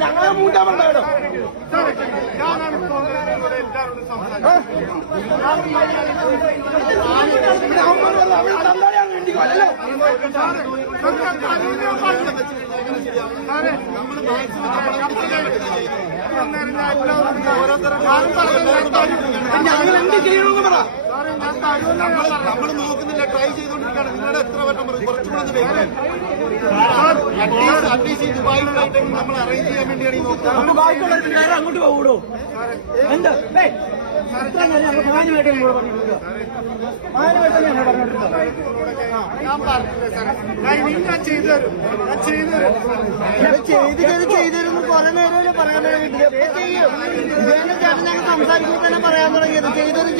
ഞങ്ങളെ മൂട്ടാൻ പറഞ്ഞോ ഞങ്ങൾ എന്ത് ചെയ്യണമെന്ന് പറ. നമ്മൾ നോക്കുന്നില്ല, ട്രൈ ചെയ്തോണ്ടിരിക്കുകയാണ്. നിങ്ങളുടെ എത്ര വട്ടം പറയും കുറച്ചുകൂടെ ദുബായ് ഫ്ലൈറ്റ് നമ്മൾ അറേഞ്ച് ചെയ്യാൻ വേണ്ടിയാണ് ഈ നോക്കുന്നത്. അങ്ങോട്ട് പോകൂടോ എന്താ ചെയ്തു കുറെ നേരം പറയാൻ തുടങ്ങിയിട്ട് എപ്പോ ചെയ്യും? ഇതേ ചേട്ടൻ ഞങ്ങൾ സംസാരിക്കുമ്പോൾ തന്നെ പറയാൻ തുടങ്ങിയത് ചെയ്തരും